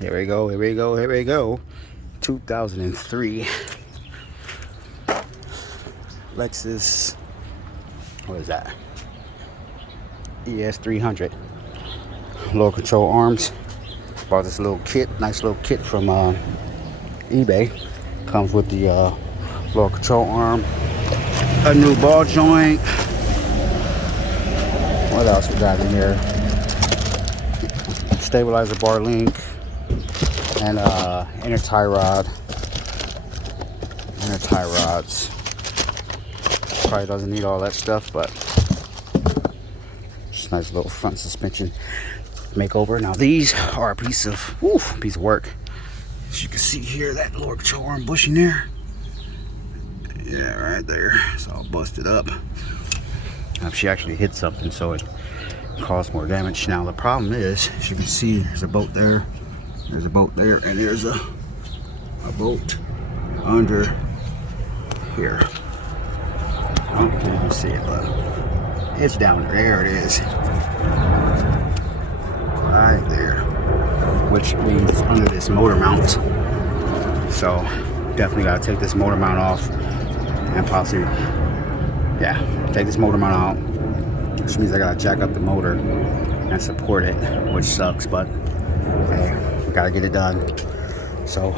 Here we go, here we go, here we go. 2003 Lexus, what is that? ES300. Lower control arms. Bought this little kit, nice little kit from eBay. Comes with the lower control arm, a new ball joint. What else we got in here? Stabilizer bar link and inner tie rod. Inner tie rods. Probably doesn't need all that stuff, but just nice little front suspension makeover. Now these are a piece of work. As you can see here, that lower control arm bushing there. Yeah, right there. It's all busted up. She actually hit something, so it caused more damage. Now the problem is, as you can see, there's a bolt there, there's a bolt there, and there's a bolt under here. I don't know if you can see it, but it's down there. There it is. Right there. Which means it's under this motor mount. So definitely gotta take this motor mount off and possibly, yeah, take this motor mount out, which means I gotta jack up the motor and support it, which sucks, but hey, we gotta get it done. So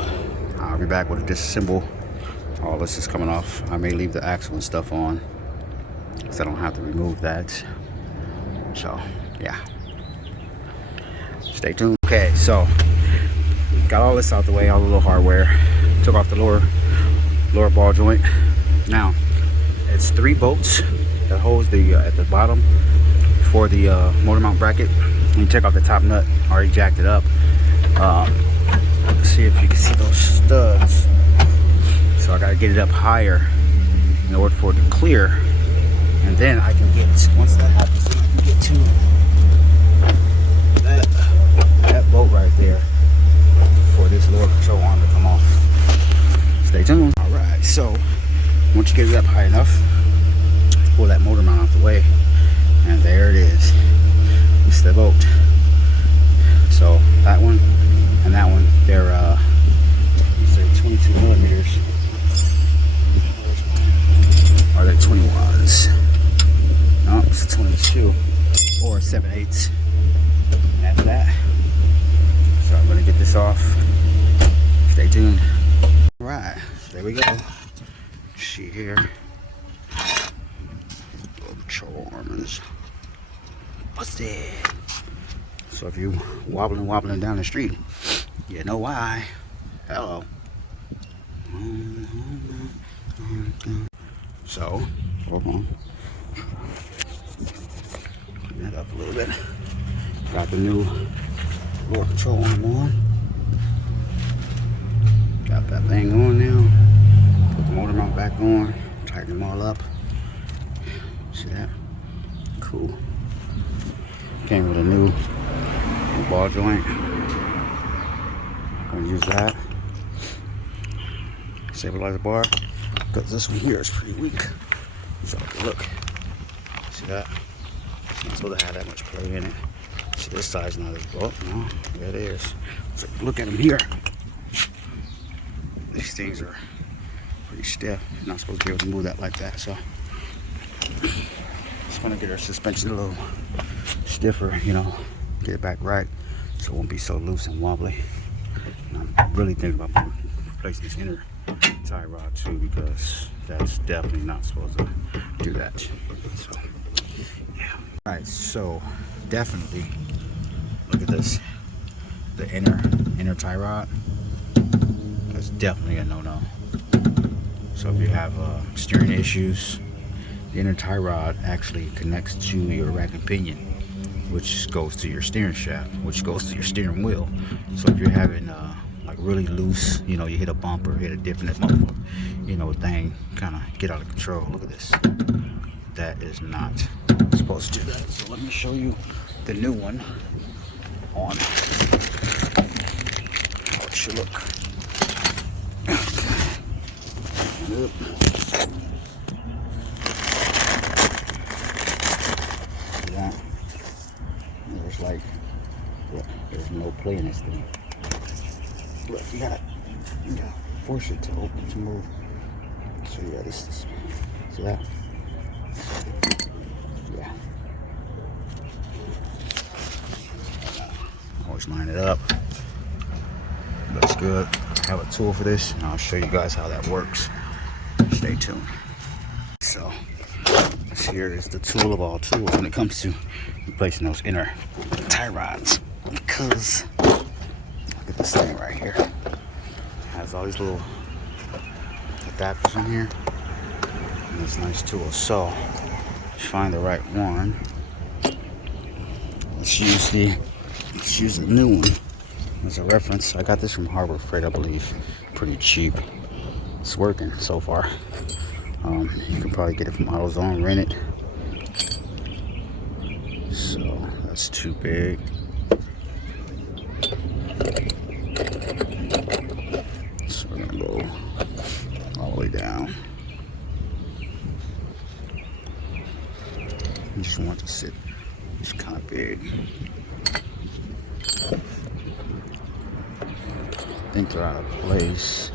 I'll be back with a disassemble. All this is coming off. I may leave the axle and stuff on, so I don't have to remove that. So yeah, stay tuned. Okay, so got all this out the way, all the little hardware. Took off the lower ball joint. Now it's 3 bolts that holds the at the bottom for the motor mount bracket. And you take off the top nut. Already jacked it up. Let's see if you can see those studs. So I gotta get it up higher in order for it to clear, and then I can get, once that happens, I can get to that bolt right there for this lower control arm to come off. Stay tuned. All right, so once you get it up high enough, pull that motor mount out the way, and there it is. It's the bolt. So that one and that one, they're say 22 millimeters. Or they're 21s. No, it's 22 or 7/8. And that's that. So I'm gonna get this off. Stay tuned. All right, there we go. Sheet here. Control arms. Busted. So if you wobbling down the street, you know why. Hello. So, hold on. Clean that up a little bit. Got the new lower control arm on. Got that thing on now. Put the motor mount back on. Tighten them all up. See that? Cool. Came with a new ball joint. Gonna use that. Stabilizer bar. Because this one here is pretty weak. So look. See that? It's not supposed to have that much play in it. See this side's not as well. No, there it is. So look at them here. These things are pretty stiff. You're not supposed to be able to move that like that. So just want to get our suspension a little stiffer, you know, get it back right so it won't be so loose and wobbly. And I'm really thinking about replacing this inner tie rod too, because that's definitely not supposed to do that. So yeah. All right, so definitely look at this. The inner tie rod, that's definitely a no-no. So if you have steering issues, the inner tie rod actually connects to your rack and pinion, which goes to your steering shaft, which goes to your steering wheel. So if you're having like really loose, you know, you hit a bump or hit a dip in that motherfucker, you know, thing kind of get out of control. Look at this. That is not supposed to do that. So let me show you the new one on how it should look. Okay. Yeah. There's like, yeah, there's no play in this thing. Look, you gotta force it to open, to move. So yeah, this is, see that? Yeah. Always line it up. Looks good. I have a tool for this, and I'll show you guys how that works. Stay tuned. So, here is the tool of all tools when it comes to replacing those inner tie rods. Because, look at this thing right here. It has all these little adapters in here. And it's a nice tool. So, find the right one. Let's use the new one as a reference. I got this from Harbor Freight, I believe. Pretty cheap. It's working so far. You can probably get it from AutoZone, rent it. So that's too big. So we're gonna go all the way down. You just want to sit. It's kind of big. I think they're out of place.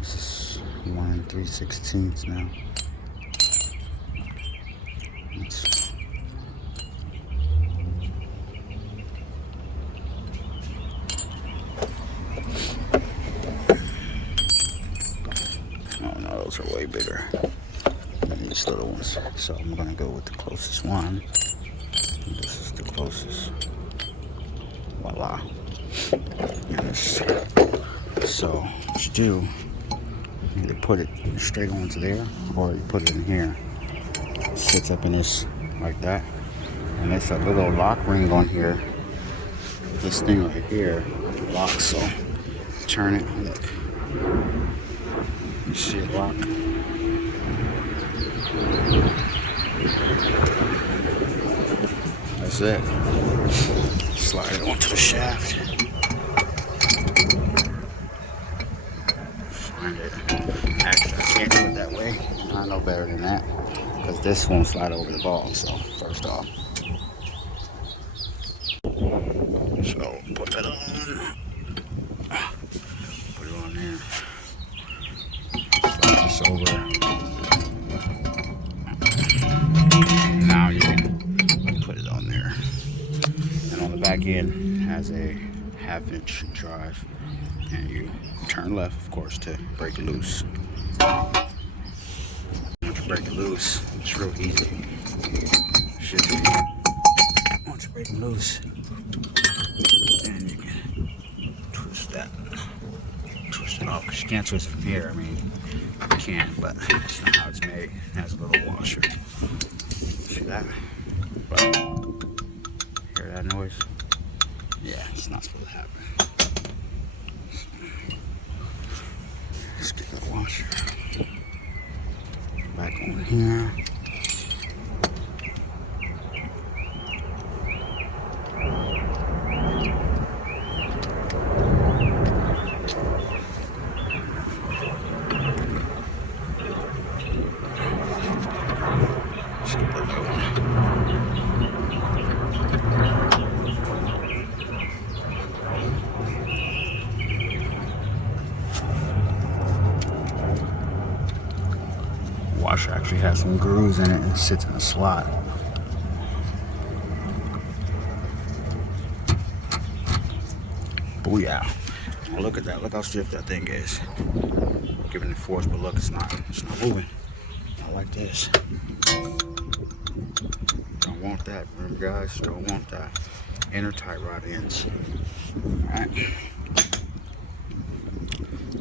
This is 1 3/16 now. Oh no, those are way bigger than these little ones. So I'm gonna go with the closest one. This is the closest. Voila. So what you do, you either put it straight onto there or you put it in here. It sits up in this like that. And it's a little lock ring on here. This thing right here locks, so turn it, look. You see it lock? That's it. Slide it onto the shaft. Find it. Actually, I can't do it that way. I know better than that, because this won't slide over the ball. So first off, so put that on. Put it on there. Slide this over. Now you can put it on there. And on the back end has a 1/2-inch drive, and you turn left, of course, to break it loose. Once you break it loose, it's real easy. Should be. Once you break it loose, then you can twist that, twist it off, because you can't twist it from here. I mean, you can, but it's not how it's made. It has a little washer. See that? Hear that noise? Yeah, it's not supposed to happen. So, let's get the washer back on here. Let's get that going. Washer actually has some grooves in it and sits in a slot. Booyah. Now look at that. Look how stiff that thing is. Giving it force, but look, it's not moving. Not like this. Don't want that. Remember, guys, don't want that. Inner tie rod ends. Alright.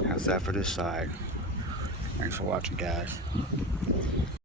How's that for this side? Thanks for watching, guys.